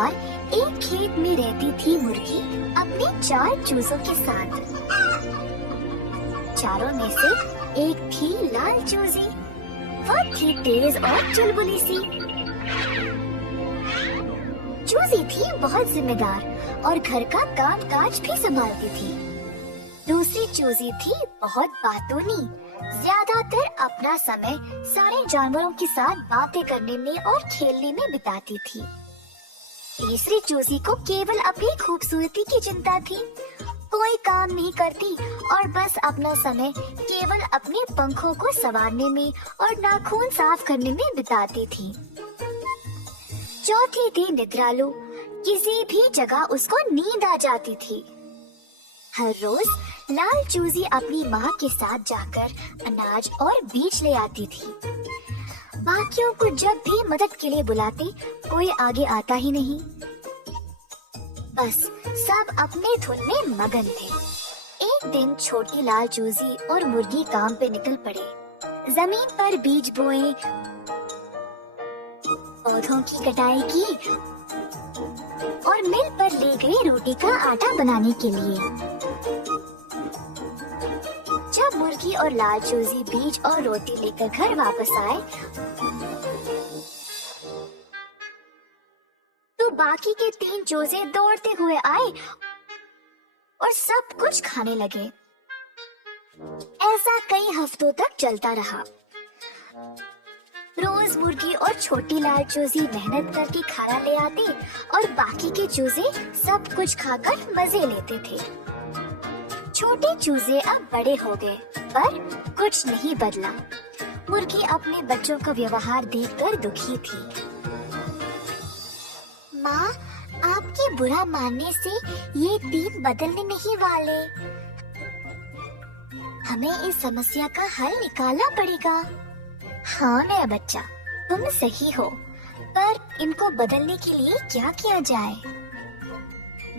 बार एक खेत में रहती थी मुर्गी अपने 4 चूजों के साथ। चारों में से एक थी लाल चूजी। वह थी तेज और चुलबुली सी। चूजी थी बहुत जिम्मेदार और घर का काम काज भी संभालती थी। दूसरी चूजी थी बहुत बातूनी, ज्यादातर अपना समय सारे जानवरों के साथ बातें करने में और खेलने में बिताती थी। तीसरी चूजी को केवल अपनी खूबसूरती की चिंता थी। कोई काम नहीं करती और बस अपना समय केवल अपने पंखों को संवारने में और नाखून साफ करने में बिताती थी। चौथी थी निद्रालु। किसी भी जगह उसको नींद आ जाती थी। हर रोज लाल चूजी अपनी माँ के साथ जाकर अनाज और बीज ले आती थी। बाकियों को जब भी मदद के लिए बुलाते, कोई आगे आता ही नहीं। बस सब अपने धुन में मगन थे। एक दिन छोटी लाल चूजी और मुर्गी काम पे निकल पड़े। जमीन पर बीज बोए, पौधों की कटाई की और मिल पर ले गए रोटी का आटा बनाने के लिए। जब मुर्गी और लाल चूजी बीज और रोटी लेकर घर वापस आए, तो बाकी के 3 चूजे दौड़ते हुए आए और सब कुछ खाने लगे। ऐसा कई हफ्तों तक चलता रहा। रोज मुर्गी और छोटी लाल चूजी मेहनत करके खाना ले आते और बाकी के चूजे सब कुछ खाकर मजे लेते थे। छोटे चूजे अब बड़े हो गए, पर कुछ नहीं बदला। मुर्गी अपने बच्चों का व्यवहार देखकर दुखी थी। माँ, आपके बुरा मानने से ये 3 बदलने नहीं वाले। हमें इस समस्या का हल निकालना पड़ेगा। हाँ मेरा बच्चा, तुम सही हो, पर इनको बदलने के लिए क्या किया जाए?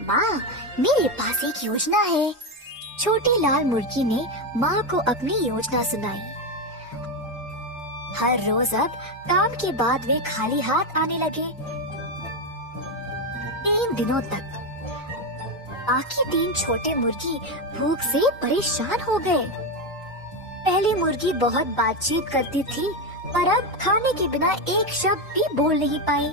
माँ, मेरे पास एक योजना है। छोटी लाल मुर्गी ने माँ को अपनी योजना सुनाई। हर रोज अब काम के बाद वे खाली हाथ आने लगे। 3 दिनों तक बाकी 3 छोटे मुर्गी भूख से परेशान हो गए। पहली मुर्गी बहुत बातचीत करती थी, पर अब खाने के बिना एक शब्द भी बोल नहीं पाई।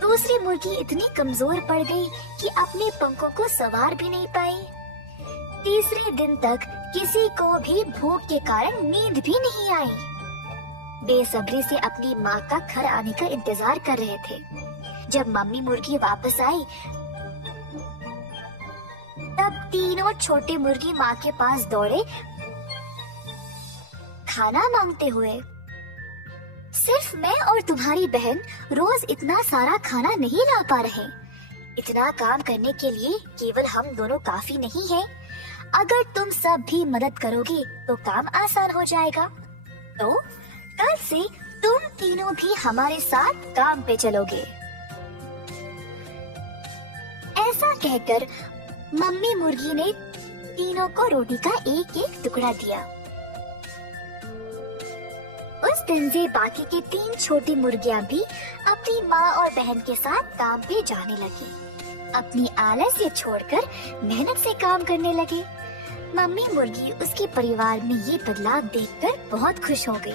दूसरी मुर्गी इतनी कमजोर पड़ गई कि अपने पंखों को संवार भी नहीं पाई। तीसरे दिन तक किसी को भी भूख के कारण नींद भी नहीं आई। बेसब्री से अपनी माँ का घर आने का इंतजार कर रहे थे। जब मम्मी मुर्गी वापस आई, तब तीनों छोटे मुर्गी माँ के पास दौड़े, खाना मांगते हुए। सिर्फ मैं और तुम्हारी बहन रोज इतना सारा खाना नहीं ला पा रहे। इतना काम करने के लिए केवल हम दोनों काफी नहीं है। अगर तुम सब भी मदद करोगे तो काम आसान हो जाएगा। तो कल से तुम तीनों भी हमारे साथ काम पे चलोगे। ऐसा कहकर मम्मी मुर्गी ने तीनों को रोटी का एक एक टुकड़ा दिया। उस दिन से बाकी के 3 छोटी मुर्गियां भी अपनी माँ और बहन के साथ काम पे जाने लगी। अपनी आलस्य छोड़कर मेहनत से काम करने लगे। मम्मी मुर्गी उसके परिवार में ये बदलाव देखकर बहुत खुश हो गई।